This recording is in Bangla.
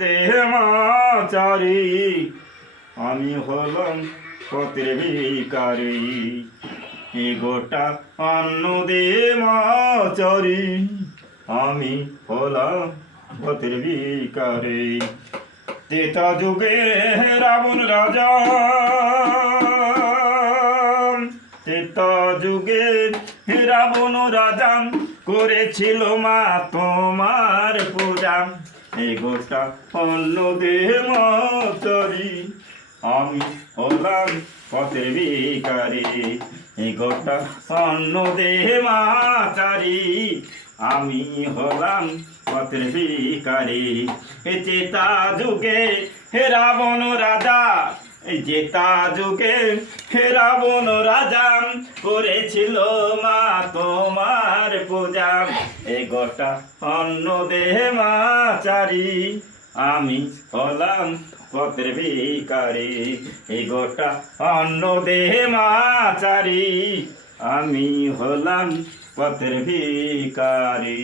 দেহমাচারি আমি হলাম পথের ভিখারি, এ গোটা অন্ন দেহমাচারি আমি হলাম পথের ভিখারি। ত্রেতা যুগে রাবণ রাজা, ত্রেতা যুগে রাবণ রাজা করেছিল মা তোমার পূজা, এই গোটা অন্ন দেহমাচারি আমি হলাম পথের ভিখারি, এই গোটা অন্ন দেহমাচারি আমি হলাম পথের ভিখারি। এ ত্রেতা যুগে হে রাবণ রাজা, এই ত্রেতা যুগে হে রাবণ রাজা করেছিল মা তোমার পূজা, এ গোটা অন্ন দেহমাচারি আমি হলাম পথের ভিখারি, এই গোটা অন্ন দেহমাচারি আমি হলাম পথের ভিখারি।